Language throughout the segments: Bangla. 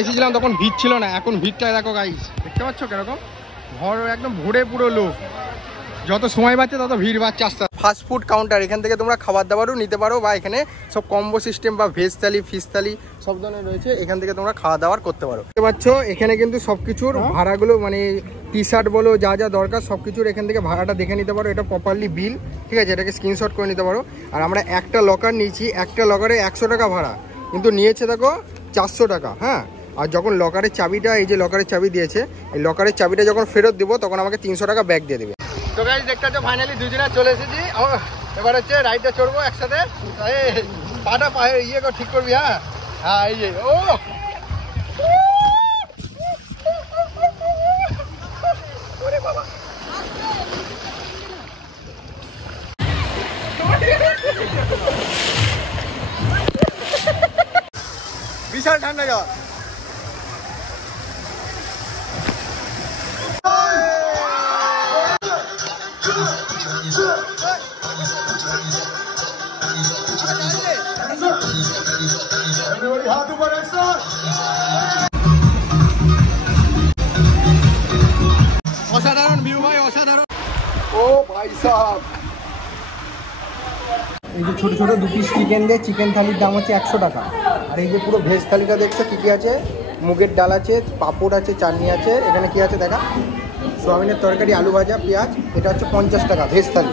এসেছিলাম তখন ভিড় ছিল না, এখন ভিড়টা দেখো গাইস, দেখতে পাচ্ছ কিরকম ঘর একদম ভরে পুরো লোক। যত সময় বাড়ছে তত ভিড় বাড়ছে আস্তে আস্তে। ফাস্ট ফুড কাউন্টার, এখান থেকে তোমরা খাবার দাবারও নিতে পারো, বা এখানে সব কম্বো সিস্টেম বা ভেজ থালি ফিশ থালি সব ধরনের রয়েছে, এখান থেকে তোমরা খাওয়া দাওয়ার করতে পারো। দেখতে পাচ্ছ এখানে কিন্তু সবকিছুর ভাড়াগুলো মানে টি শার্ট বলো যা যা দরকার সবকিছুর এখান থেকে ভাড়াটা দেখে নিতে পারো। এটা প্রপারলি বিল, ঠিক আছে, এটাকে স্ক্রিনশট করে নিতে পারো। আর আমরা একটা লকার নিয়েছি, একটা লকারে 100 টাকা ভাড়া, কিন্তু নিয়েছে দেখো 400 টাকা। হ্যাঁ, আর যখন লকারের চাবিটা, এই যে লকারের চাবি দিয়েছে, এই লকারের চাবিটা যখন ফেরত দেবো তখন আমাকে 300 টাকা ব্যাক দিয়ে দেবে। তো গাইস দেখতে পাচ্ছ ফাইনালি দুজনে চলে এসেছি। এবার হচ্ছে রাইডটা চড়বো একসাথে। পাটা পায়ে ইয়ে করে ঠিক করবি। হ্যাঁ হ্যাঁ, এই যে ও বাবা, বিশাল ঠান্ডা জল। অসাধারণ ভিউ ভাই, অসাধারণ। ও ভাই সাহেব, এই যে ছোট ছোট 2 পিস চিকেন দিয়ে চিকেন থালির দাম হচ্ছে 100 টাকা। আর এই যে পুরো ভেজ থালিটা দেখছো কি কি আছে, মুগের ডাল আছে, পাঁপড় আছে, চাটনি আছে, এখানে কি আছে দেখা, সোয়াবিনের তরকারি, আলু ভাজা, পেঁয়াজ। এটা হচ্ছে 50 টাকা ভেজ থালি,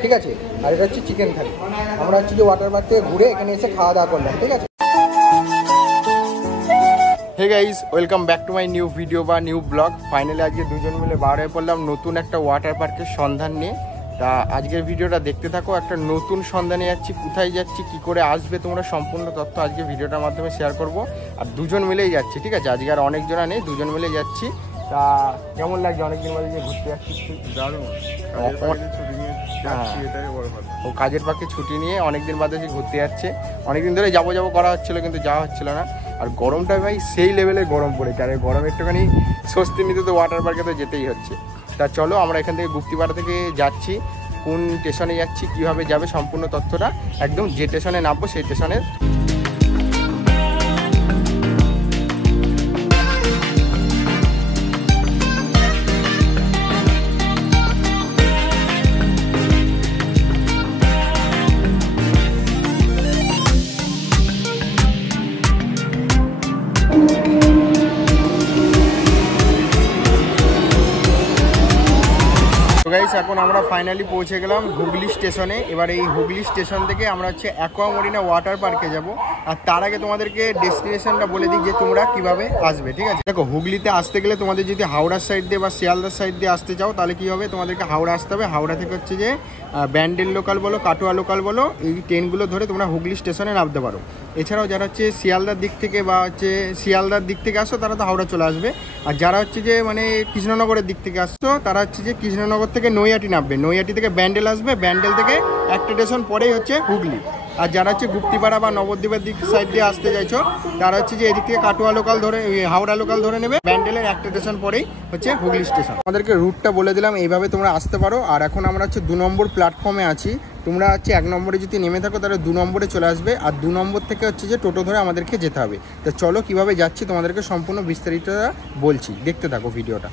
ঠিক আছে। আর এটা হচ্ছে চিকেন থালি। আমরা হচ্ছে যে ওয়াটার পার্ক থেকে ঘুরে এখানে এসে খাওয়া দাওয়া করলাম, ঠিক আছে। Hey guys, welcome back to my new video বা নিউ ব্লগ। ফাইনালি আজকে দুজন মিলে বার হয়ে পড়লাম নতুন একটা ওয়াটার পার্কের সন্ধান নিয়ে। তা আজকের ভিডিওটা দেখতে থাকো, একটা নতুন সন্ধানে যাচ্ছি, কোথায় যাচ্ছি, কি করে আসবে তোমরা সম্পূর্ণ তথ্য আজকে ভিডিওটার মাধ্যমে শেয়ার করব। আর দুজন মিলেই যাচ্ছি, ঠিক আছে, আজকে আর অনেকজনা নেই, দুজন মিলে যাচ্ছি। তা কেমন লাগছে, অনেকদিন বাদে যে ঘুরতে যাচ্ছি? ও কাজের পাখি ছুটি নিয়ে অনেকদিন বাদে যে ঘুরতে যাচ্ছে। অনেকদিন ধরে যাবো যাবো করা হচ্ছিলো, কিন্তু যাওয়া হচ্ছিল না। আর গরমটা ভাই সেই লেভেলে গরম পড়েছে, আর গরম একটুখানি স্বস্তি নিতে তো ওয়াটার পার্কে তো যেতেই হচ্ছে। তা চলো আমরা এখান থেকে গুপ্তিপাড়া থেকে যাচ্ছি, কোন স্টেশনে যাচ্ছি, কিভাবে যাবে সম্পূর্ণ তথ্যটা একদম যে স্টেশনে নামবো সেই স্টেশনের। এখন আমরা ফাইনালি পৌঁছে গেলাম হুগলি স্টেশনে। এবার এই হুগলি স্টেশন থেকে আমরা হচ্ছে অ্যাকোয়া মরিনা ওয়াটার পার্কে যাব। আর তার আগে তোমাদেরকে ডেস্টিনেশনটা বলে দিই যে তোমরা কিভাবে আসবে, ঠিক আছে। দেখো, হুগলিতে আসতে গেলে তোমাদের যদি হাওড়ার সাইড দিয়ে বা শিয়ালদার সাইড দিয়ে আসতে চাও তাহলে কি হবে, তোমাদেরকে হাওড়া আসতে হবে। হাওড়া থেকে হচ্ছে যে ব্যান্ডেল লোকাল বলো, কাটোয়া লোকাল বলো, এই ট্রেনগুলো ধরে তোমরা হুগলি স্টেশনে নামতে পারো। এছাড়াও যারা হচ্ছে শিয়ালদার দিক থেকে বা হচ্ছে শিয়ালদার দিক থেকে আসো তারা তো হাওড়া চলে আসবে। আর যারা হচ্ছে যে মানে কৃষ্ণনগরের দিক থেকে আসছো তারা হচ্ছে যে কৃষ্ণনগর থেকে নৈহাটি নামবে, নৈহাটি থেকে ব্যান্ডেল আসবে, ব্যান্ডেল থেকে একটা স্টেশন পরেই হচ্ছে হুগলি। আর যারা হচ্ছে গুপ্তিপাড়া বা নবদ্বীপের দিক সাইড দিয়ে আসতে চাইছো তারা হচ্ছে যে এদিক থেকে কাটোয়া লোকাল ধরে, হাওড়া লোকাল ধরে নেবে, ব্যান্ডেলের একটা স্টেশন পরেই হচ্ছে হুগলি স্টেশন। আমাদেরকে রুটটা বলে দিলাম, এইভাবে তোমরা আসতে পারো। আর এখন আমরা হচ্ছে 2 নম্বর প্ল্যাটফর্মে আছি। তোমরা হচ্ছে 1 নম্বরে যদি নেমে থাকো তাহলে 2 নম্বরে চলে আসবে। আর 2 নম্বর থেকে হচ্ছে যে টোটো ধরে আমাদেরকে যেতে হবে। তো চলো কিভাবে যাচ্ছি তোমাদেরকে সম্পূর্ণ বিস্তারিত বলছি, দেখতে থাকো ভিডিওটা।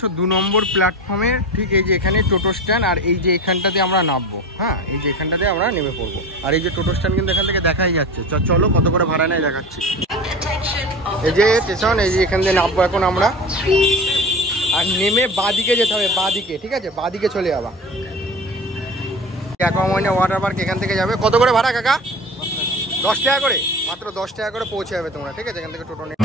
হচ্ছে 2 নম্বর প্ল্যাটফর্মে ঠিক এই যে এখানে টোটো স্ট্যান্ড, আর এই যে এখানটাতে আমরা নামবো। হ্যাঁ, এই যে এখানটাতে আমরা নেমে পড়বো। আর এই যে টোটো স্ট্যান্ড কিন্তু এখান থেকে দেখাই যাচ্ছে। চলো কত করে ভাড়া নেয় দেখাচ্ছি। এই যে স্টেশন, এই যে এখান থেকে নামবো এখন আমরা। আর নেমে বাঁদিকে যেতে হবে, বাঁদিকে, ঠিক আছে, বাঁদিকে চলে যাবা। অ্যাকোয়া মরিনা ওয়াটার পার্ক এখান থেকে যাবে। কত করে ভাড়া কাকা? 10 টাকা করে, মাত্র 10 টাকা করে পৌঁছে যাবে তোমরা, ঠিক আছে, এখান থেকে টোটো নিয়ে।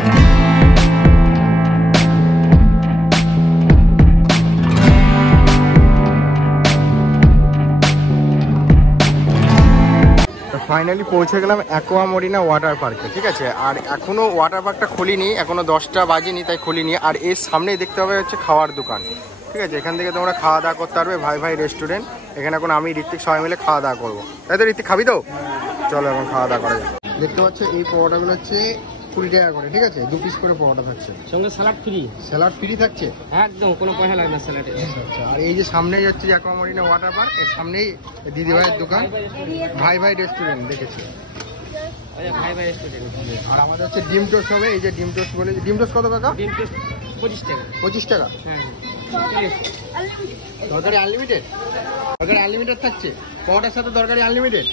ফাইনালি পৌঁছে গেলাম অ্যাকোয়া মরিনা ওয়াটার পার্কে, ঠিক আছে। আর এখনও ওয়াটার পার্কটা খুলিনি, এখনও 10টা বাজেনি, তাই খুলিনি। আর এর সামনেই দেখতে হবে হচ্ছে খাওয়ার দোকান, ঠিক আছে। এখান থেকে তোমরা খাওয়া দাওয়া করতে পারবে, ভাই ভাই রেস্টুরেন্ট। এখানে এখন আমি ঋত্বিক সবাই মিলে খাওয়া দাওয়া করবো, তাই তো ঋত্বিক? খাবি তো? চলো এখন খাওয়া দাওয়া করা যায়। দেখতে পাচ্ছ এই পরোটাগুলো হচ্ছে 20 টাকা করে, ঠিক আছে? 2 পিস করে পরোটা থাকছে, সঙ্গে স্যালাড ফ্রি। স্যালাড ফ্রি থাকছে একদম, কোনো পয়সা লাগে না স্যালাডে। আচ্ছা, আর এই যে সামনেই হচ্ছে যে অ্যাকোয়ামারিনা ওয়াটার পার্ক, এর সামনেই দিদিভাইয়ের দোকান ভাই ভাই রেস্টুরেন্ট, দেখেছি। ভাই ভাই রেস্টুরেন্ট। আর আমাদের হচ্ছে ডিম টোস্ট হবে, এই যে ডিম টোস্ট বলে। ডিম টোস্ট কত টাকা? ডিম টোস্ট 25 টাকা। 25 টাকা। হ্যাঁ, তরকারি আনলিমিটেড? তরকারি আনলিমিটেড থাকছে পরোটার সাথে, তরকারি আনলিমিটেড।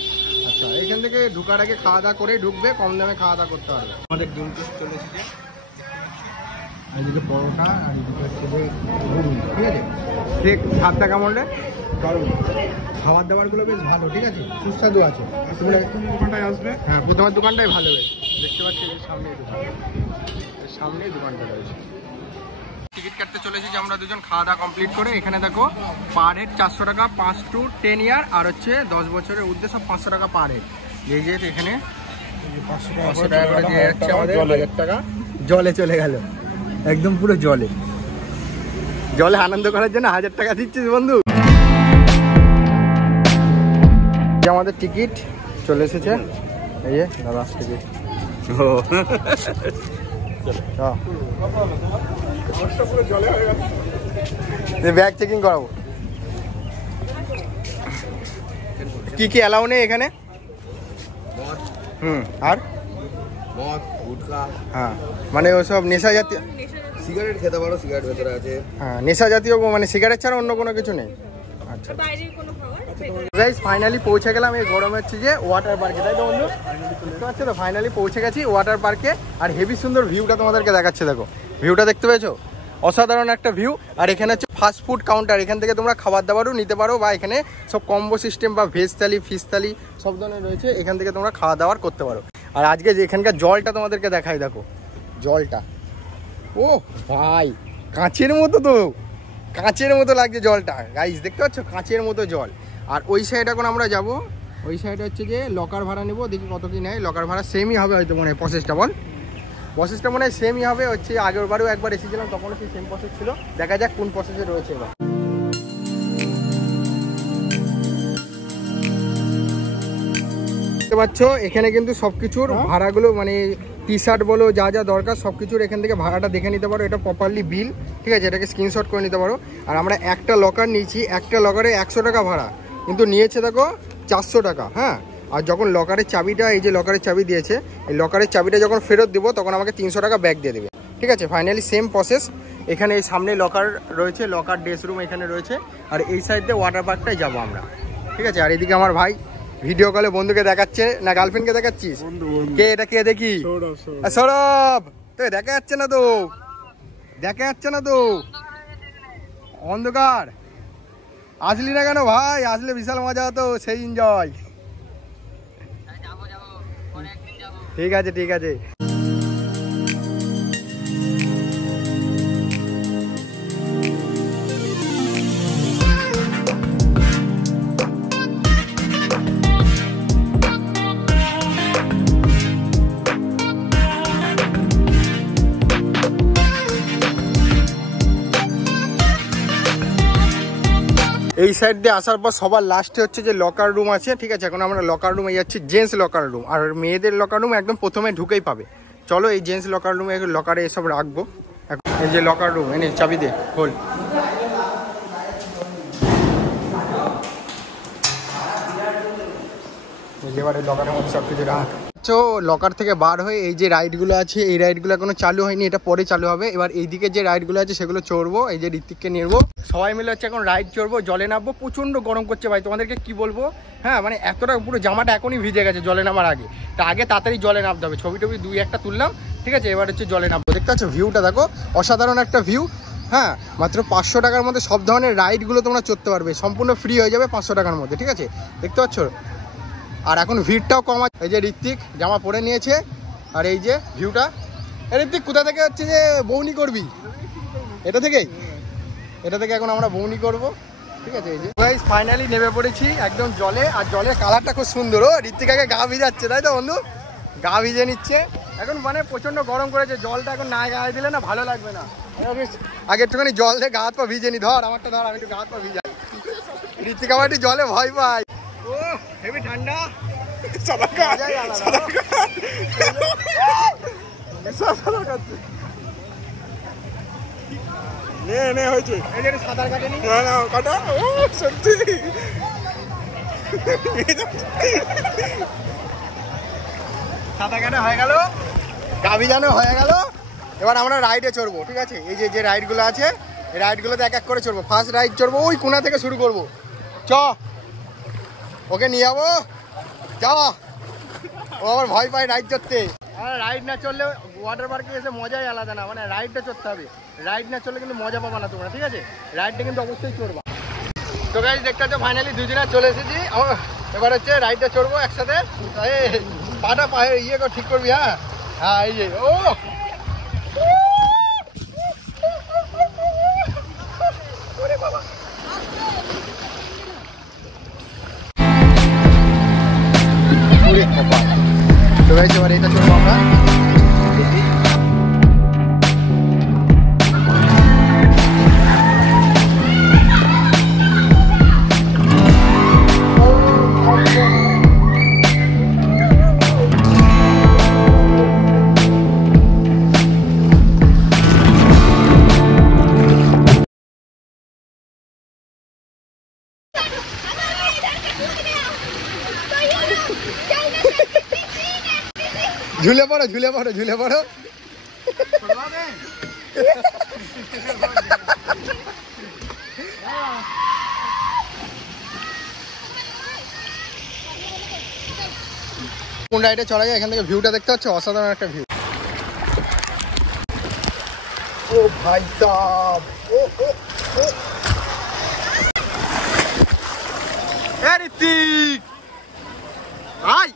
আচ্ছা, এখান থেকে ঢুকার আগে খাওয়া দাওয়া করে ঢুকবে, কম দামে খাওয়া দাওয়া করতে পারবে। আমাদের ডিম টোস্ট চলে এসেছে, এইদিকে পরোটা আর এদিকে হচ্ছে যে ঘুগনি, ঠিক আছে? ঠিক 7 টাকা মূল্যে গরম খাবার দাবারগুলো বেশ ভালো, ঠিক আছে? সুস্বাদু আছে। দোকানটায় আসবে, হ্যাঁ, প্রথমের দোকানটাই ভালো বেশ। দেখতে পাচ্ছি সামনেই দোকান, সামনেই দোকানটা রয়েছে। টিকিট কাটতে চলে এসেছি আমরা দুজন, খাওয়া দাওয়া কমপ্লিট করে। এখানে দেখো পার হেড 400 টাকা, 5 to 10 ইয়ার, আর হচ্ছে 10 বছরের উদ্দেশ্য 500 টাকা পার হেড। এই যে এখানে 500 টাকা করে দিয়ে যাচ্ছে আমাদের, 1000 টাকা জলে চলে গেল, একদম পুরো জলে। জলে আনন্দ করার জন্য 1000 টাকা দিচ্ছিস বন্ধু। আমাদের টিকিট চলে এসেছে, এই যে দাদা টিকিট। ব্যাগ চেকিং করাবো। কি কি অ্যালাউ নেই এখানে? আর হ্যাঁ, মানে ওসব নেশা জাতীয়, সিগারেট খেতে পারো, সিগারেট ভেতরে আছে। হ্যাঁ, নেশা জাতীয়, মানে সিগারেট ছাড়া অন্য কোনো কিছু নেই। আচ্ছা, গাইস ফাইনালি পৌঁছে গেলাম এই গরমে হচ্ছে যে ওয়াটার পার্কে, তাই তো বন্ধু? দেখতে পাচ্ছ তো, ফাইনালি পৌঁছে গেছি ওয়াটার পার্কে। আর হেভি সুন্দর ভিউটা তোমাদেরকে দেখাচ্ছে, দেখো ভিউটা দেখতে পেয়েছো? অসাধারণ একটা ভিউ। আর এখানে হচ্ছে ফাস্ট ফুড কাউন্টার, এখান থেকে তোমরা খাবার দাবারও নিতে পারো, বা এখানে সব কম্বো সিস্টেম বা ভেজ থালি, ফিশ থালি সব ধরনের রয়েছে, এখান থেকে তোমরা খাওয়া দাওয়ার করতে পারো। আর আজকে যে এখানকার জলটা তোমাদেরকে দেখাই, দেখো জলটা, ও ভাই কাঁচের মতো, তো কাঁচের মতো লাগছে জলটা গাইস, দেখতে পাচ্ছ? কাঁচের মতো জল। আর ওই সাইড এখন আমরা যাব, ওই সাইডে হচ্ছে যে লকার ভাড়া নেবো, দেখি কত কি নেয়। লকার ভাড়া সেমই হবে হয়তো, মনে হয় প্রসেসটা, বল প্রসেসটা মনে হয় সেমই হবে। হচ্ছে আগের বারেও একবার এসেছিলাম, তখনও সেই সেম প্রসেস ছিল। দেখা যাক কোন প্রসেসে রয়েছে এবার। দেখতে পাচ্ছ এখানে কিন্তু সবকিছুর ভাড়াগুলো, মানে টি শার্ট বলো, যা যা দরকার সব কিছুর এখান থেকে ভাড়াটা দেখে নিতে পারো। এটা প্রপারলি বিল, ঠিক আছে? এটাকে স্ক্রিনশট করে নিতে পারো। আর আমরা একটা লকার নিয়েছি, একটা লকারে 100 টাকা ভাড়া, কিন্তু নিয়েছে দেখো 400 টাকা। হ্যাঁ, আর যখন লকারের চাবিটা, এই যে লকারের চাবি দিয়েছে, এই লকারের চাবিটা যখন ফেরত দেবো তখন আমাকে 300 টাকা ব্যাক দিয়ে দেবে, ঠিক আছে? Finally same process. এখানে এই সামনে লকার রয়েছে, লকার ড্রেস রুম এখানে রয়েছে। আর এই সাইড দিয়ে ওয়াটার পার্কটাই যাবো আমরা, ঠিক আছে? আর এদিকে আমার ভাই ভিডিও কলে বন্ধুকে দেখাচ্ছে, না গার্লফ্রেন্ডকে দেখাচ্ছিস? কে এটা, কে দেখি? সৌরভ। তো দেখা যাচ্ছে না তো, দেখা যাচ্ছে না তো, অন্ধকার। আসলি না কেন ভাই? আসলে বিশাল মজা হতো, সেই এনজয়। ঠিক আছে, ঠিক আছে। এই সাইড দিয়ে আসার পর সবার লাস্টে হচ্ছে যে লকার রুম আছে, ঠিক আছে? এখন আমরা লকার রুমে যাচ্ছি, জেন্টস লকার রুম। আর মেয়েদের লকার রুম একদম প্রথমে ঢুকেই পাবে। চলো এই জেন্টস লকার রুমে, লকারে এসব রাখবো। এই যে লকার রুম, এনে চাবি দে, খোল। এবারে লকারের মধ্যে সব কিছু রাখ। লকার থেকে বার হয়ে এই যে রাইডগুলো আছে, এই রাইডগুলো এখনো চালু হয়নি, এটা পরে চালু হবে। এবার এইদিকে যে রাইডগুলো আছে সেগুলো চড়বো, এই যে ঋত্বিককে নিয়ে নেবো, সবাই মিলে হচ্ছে এখন রাইড চড়বো, জলে নামবো। প্রচন্ড গরম করছে ভাই, তোমাদেরকে কি বলবো। হ্যাঁ, মানে এতটা পুরো জামাটা এখনই ভিজে গেছে জলে নামার আগে। তা আগে তাড়াতাড়ি জলে নামতে হবে। ছবি টবি 2-1টা তুললাম, ঠিক আছে? এবার হচ্ছে জলে নামবো। দেখতে পাচ্ছ ভিউটা, দেখো অসাধারণ একটা ভিউ। হ্যাঁ, মাত্র 500 টাকার মধ্যে সব ধরনের রাইডগুলো তোমরা চড়তে পারবে, সম্পূর্ণ ফ্রি হয়ে যাবে 500 টাকার মধ্যে, ঠিক আছে? দেখতে পাচ্ছ? আর এখন ভিড়টাও কম আছে। এই যে ঋত্বিক জামা পরে নিয়েছে, আর এই যে ভিউটা। ঋত্বিক কোথা থেকে হচ্ছে যে বৌনি করবি? এটা থেকে এখন আমরা বৌনি করব, ঠিক আছে? এই যে গাইস ফাইনালি নেমে পড়েছি একদম জলে। আর জলের কালারটা খুব সুন্দর। ও ঋত্বিক আগে গা ভিজাচ্ছে, তাই তো বন্ধু? গা ভিজে নিচ্ছে এখন, মানে প্রচন্ড গরম করেছে। জলটা এখন না গায়ে দিলে না ভালো লাগবে না। আগে একটুখানি জল দিয়ে গা হাত পা ভিজে নি। ধর আমারটা ধর, আমি একটু গা হাত পা ভিজাই। ঋত্বিক আবার একটু জলে ভয় পাই। ও হেভি ঠান্ডা। বিশাল সাঁতার কাটছে। নে হয়েছে। এই যে সাঁতার কাটেনি। না কাটা। ও সত্যি। সাঁতার কাটা হয়ে গেল, গাভি জানো হয়ে গেল। এবার আমরা রাইডে চড়বো, ঠিক আছে? এই যে রাইডগুলো আছে, এই রাইডগুলোতে এক এক করে চড়বো। ফার্স্ট রাইড চড়বো ওই কোনা থেকে শুরু করবো। চ ওকে নিয়ে যাবো, যা। ও আমার ভয় পায় রাইড চড়তে। আর রাইড না চললে ওয়াটার পার্কে এসে মজাই আলাদা না, মানে রাইডটা চড়তে হবে। রাইড না চললে কিন্তু মজা পাবা না তোমরা, ঠিক আছে? রাইডটা কিন্তু অবশ্যই চড়বা। তো গাইস দেখতে পাচ্ছ ফাইনালি দুজনে চলে এসেছি। এবার হচ্ছে রাইডটা চড়বো একসাথে। পাটা পায়ে ইয়ে কর, ঠিক করবি। হ্যাঁ হ্যাঁ, এই যে ও বাবা। তো গাইস এবার এটা চড়বো আমরা। ঝুলে পড়ো ঝুলে পড়ো ঝুলে পড়ো। কোন রাইডে চলা যায়? এখান থেকে ভিউটা দেখতে পাচ্ছ, অসাধারণ একটা ভিউ। ও ভাই সাব, ও ও ও ঋত্বিক ভাই।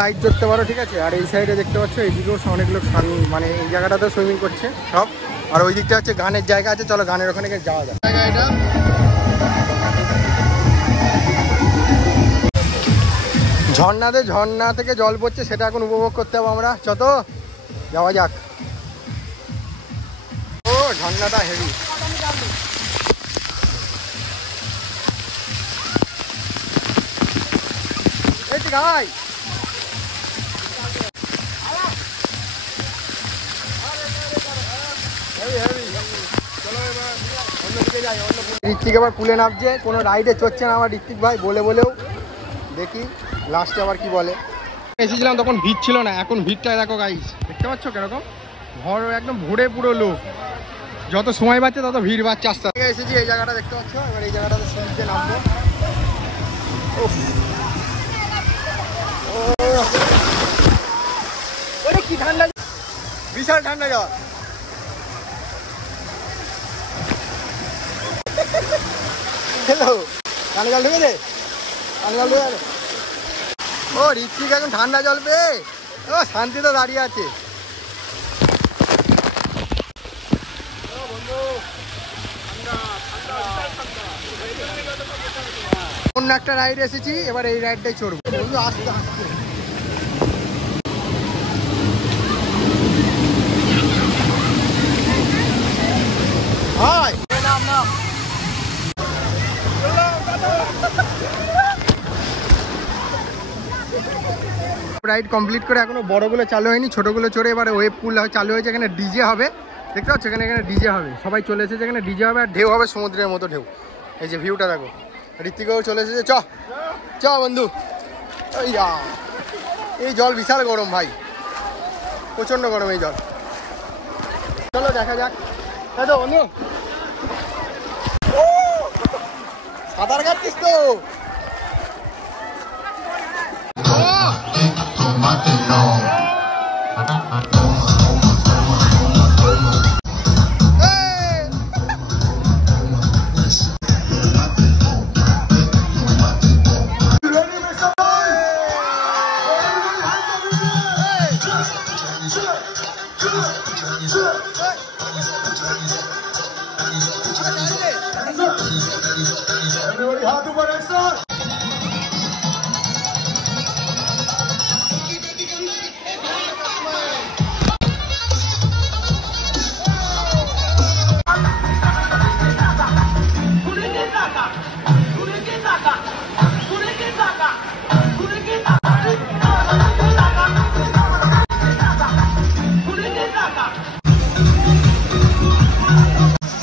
রাইড করতে পারো, ঠিক আছে? আর এই সাইডে দেখতে পাচ্ছ এইদিকেও অনেক লোক, মানে এই জায়গাটাতে সুইমিং করছে সব। আর ওই দিকটা হচ্ছে গানের জায়গা আছে, চলো গানের ওখানে যাওয়া যায়। এটা ঝর্ণা থেকে জল পড়ছে, সেটা এখন উপভোগ করতে হবে আমরা। চত যাওয়া যাক। ও ঝর্ণাটা হেভি। এই ঠিক ভাই, ঋত্বিক আবার পুলে নামছে, কোনো রাইডে চড়ছে না আমার ঋত্বিক ভাই। বলেও দেখি লাস্টে আবার কি বলে। এসেছিলাম তখন ভিড় ছিল না, এখন ভিড়টা দেখো গাইস, দেখতে পাচ্ছ কিরকম ঘর একদম ভরে পুরো লোক। যত সময় বাড়ছে তত ভিড় বাড়ছে আস্তে আস্তে। এসেছি এই জায়গাটা দেখতে পাচ্ছ, এবার এই জায়গাটাতে সমুদ্রে নামবো। কি ঠান্ডা, বিশাল ঠান্ডা জল। হ্যালো, কানে জল ঢুকে দে, কানে জল ঢুকে। ও ঋত্বিক এখন ঠান্ডা জল পেয়ে ও শান্তিতে দাঁড়িয়ে আছে। অন্য একটা রাইড এসেছি, এবার এই রাইডটাই চড়বো। বন্ধু আস্তে আস্তে। হাই নাম রাইড কমপ্লিট করে এখনো বড়গুলো চালু হয়নি, ছোটগুলো চড়ে এবারে ওয়েভ পুল চালু হয়েছে। এখানে ডিজে হবে, দেখতে পাচ্ছ এখানে ডিজে হবে। সবাই চলে এসেছে, এখানে ডিজে হবে আর ঢেউ হবে সমুদ্রের মতো ঢেউ। এই যে ভিউটা দেখো, ঋত্বিকও চলে এসেছে। চ বন্ধু। এই জল বিশাল গরম ভাই, প্রচন্ড গরম এই জল। চলো দেখা যাক। তাই তো বন্ধু, সাঁতার কাটছিস তো?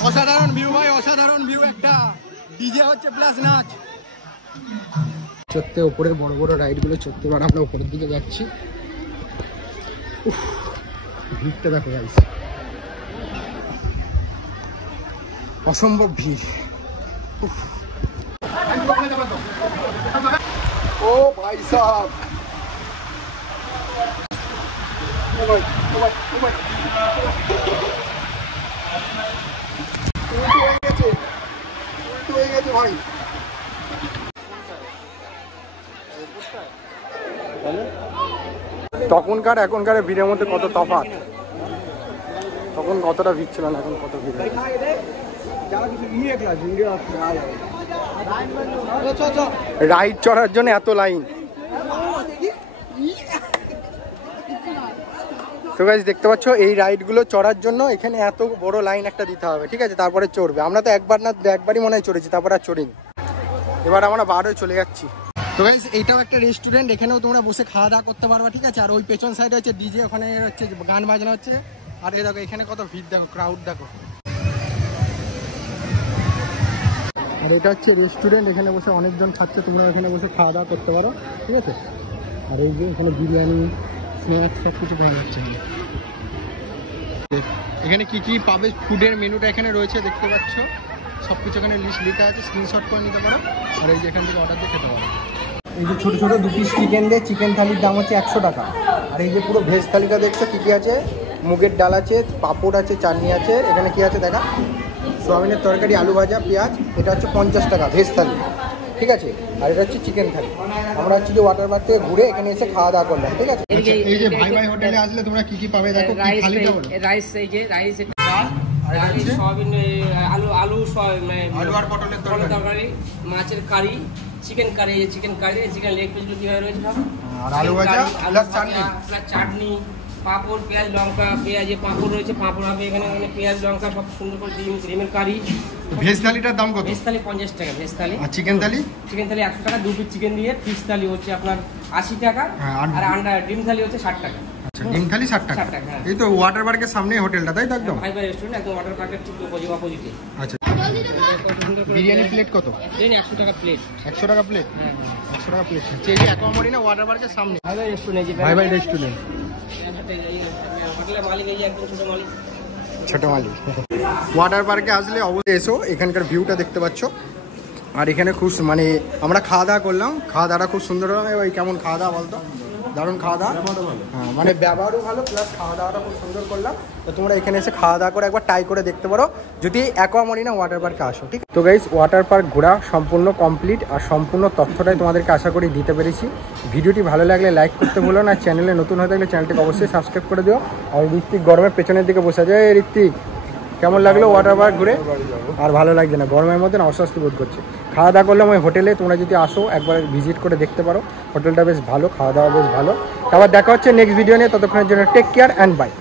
অসাধারণ ভিউ ভাই, অসাধারণ ভিউ একটা। ডিজে হচ্ছে প্লাস নাচ। চড়তে উপরের বড় বড় রাইড গুলো চড়তে পারে। আমরা উপরের দিকে যাচ্ছি। ভিড়টা দেখো গাইস, অসম্ভব ভিড়। ও ভাই সাহেব, ভাই তখনকার এখনকার ভিড়ের মধ্যে কত তফাৎ। তখন কতটা ভিড় ছিল না, এখন কত ভিড়। রাইড চড়ার জন্য এত লাইন। তো গাইস দেখতে পাচ্ছ, এই রাইডগুলো চড়ার জন্য এখানে এত বড় লাইন একটা দিতে হবে, ঠিক আছে? তারপরে চড়বে। আমরা তো একবারই মনে হয় চড়েছি, তারপরে আর চড়িনি। এবার আমরা বারো চলে যাচ্ছি। তো গাইস এইটাও একটা রেস্টুরেন্ট, এখানেও তোমরা বসে খাওয়া দাওয়া করতে পারবা, ঠিক আছে? আর ওই পেছন সাইডে হচ্ছে ডিজে, ওখানে হচ্ছে গান বাজনা হচ্ছে। আর এই দেখো এখানে কত ভিড়, দেখো ক্রাউড দেখো। আর এটা হচ্ছে রেস্টুরেন্ট, এখানে বসে অনেকজন খাচ্ছে, তোমরা এখানে বসে খাওয়া দাওয়া করতে পারো, ঠিক আছে? আর এই যে এখানে বিরিয়ানি, স্ন্যাক্স সব কিছু পাওয়া যাচ্ছে। এখানে কি কি পাবে, ফুডের মেনুটা এখানে রয়েছে দেখতে পাচ্ছ। সব কিছু এখানে লিস্ট লেখা আছে, স্ক্রিনশট করে নিতে পারো। আর এই যে এখান থেকে অর্ডার দিয়ে খেতে পারো। এই যে ছোটো ছোটো 2 পিস চিকেন দিয়ে চিকেন থালির দাম হচ্ছে 100 টাকা। আর এই যে পুরো ভেজ থালিটা দেখছো কী কী আছে, মুগের ডাল আছে, পাঁপড় আছে, চাটনি আছে। এখানে কি আছে দেখা, সোয়াবিনের তরকারি, আলু ভাজা, পেঁয়াজ। এটা হচ্ছে 50 টাকা ভেজ থালি, ঠিক আছে? আর এটা হচ্ছে চিকেন থালি। আমরা হচ্ছে যে ওয়াটার পার্ক থেকে ঘুরে এখানে এসে খাওয়া দাওয়া করলাম, ঠিক আছে? এই যে ভাই ভাই হোটেলে আসলে তোমরা কি কি পাবে দেখো। রাইস, এই যে রাইস, সয়াবিন, আলু আর পটলের তরকারি, মাছের curry, chicken curry, chicken leg piece কিভাবে রয়েছে সব। আর আলু ভাজা প্লাস চাটনি, পাঁপড়, পেঁয়াজ লঙ্কা, পেঁয়াজে পাঁপড় রয়েছে, পাঁপড় হবে এখানে, পেঁয়াজ লঙ্কা সব সুন্দর করে ডিমের কারি। ভেজ থালিটার দাম কত? ভেজ থালি 50 টাকা ভেজ থালি। আর চিকেন থালি? চিকেন থালি 100 টাকা, 2 পিস চিকেন দিয়ে। ফিশ থালি হচ্ছে আপনার 80 টাকা। আর আন্ডা ডিম থালি হচ্ছে 60 টাকা। আচ্ছা, ডিম থালি 60 টাকা। এই তো ওয়াটার পার্কের সামনে হোটেলটা, তাই তো? একদম ফাইবার রেস্টুরেন্ট, একদম ওয়াটার পার্কের ঠিক অপোজিটে। আচ্ছা, বিরিয়ানি প্লেট কত? বিরিয়ানি 100 টাকা প্লেট। 100 টাকা প্লেট? 100 টাকা প্লেট। এই যে অ্যাকোয়ামরিনা ওয়াটার পার্কের সামনে ফাইবার রেস্টুরেন্ট। ভাই ভাই রেস্টুরেন্ট, হোটেলের মালিক এই যে একদম ছোট মালিক। ছোট মালিক। ওয়াটার পার্কে আসলে অবশ্যই এসো, এখানকার ভিউটা দেখতে পাচ্ছ। আর এখানে খুব মানে আমরা খাওয়া দাওয়া করলাম, খাওয়া দাওয়াটা খুব সুন্দর হবে। ভাই কেমন খাওয়া দাওয়া বলতো? দারুণ খাওয়া দাওয়া। হ্যাঁ, মানে ব্যবহারও ভালো, প্লাস খাওয়া দাওয়াটা খুব সুন্দর করলাম। তো তোমরা এখানে এসে খাওয়া দাওয়া করে একবার ট্রাই করে দেখতে পারো যদি অ্যাকোয়ামরিনা ওয়াটার পার্কে আসো, ঠিক? তো গাইস, ওয়াটার পার্ক ঘোরা সম্পূর্ণ কমপ্লিট। আর সম্পূর্ণ তথ্যটাই তোমাদেরকে আশা করি দিতে পেরেছি। ভিডিওটি ভালো লাগলে লাইক করতে ভুলো না। চ্যানেলে নতুন হয়ে থাকলে চ্যানেলটিকে অবশ্যই সাবস্ক্রাইব করে দিও। আর ঋত্বিক গরমের পেছনের দিকে বসে যায়। ঋত্বিক কেমন লাগলো ওয়াটার পার্ক ঘুরে? আর ভালো লাগছে না, গরমের মধ্যে না অস্বস্তি বোধ করছে। খাওয়া দাওয়া করলাম ওই হোটেলে, তোমরা যদি আসো একবার ভিজিট করে দেখতে পারো। হোটেলটা বেশ ভালো, খাওয়া দাওয়া বেশ ভালো। আবার দেখা হচ্ছে নেক্সট ভিডিও নিয়ে, ততক্ষণের জন্য টেক কেয়ার অ্যান্ড বাই।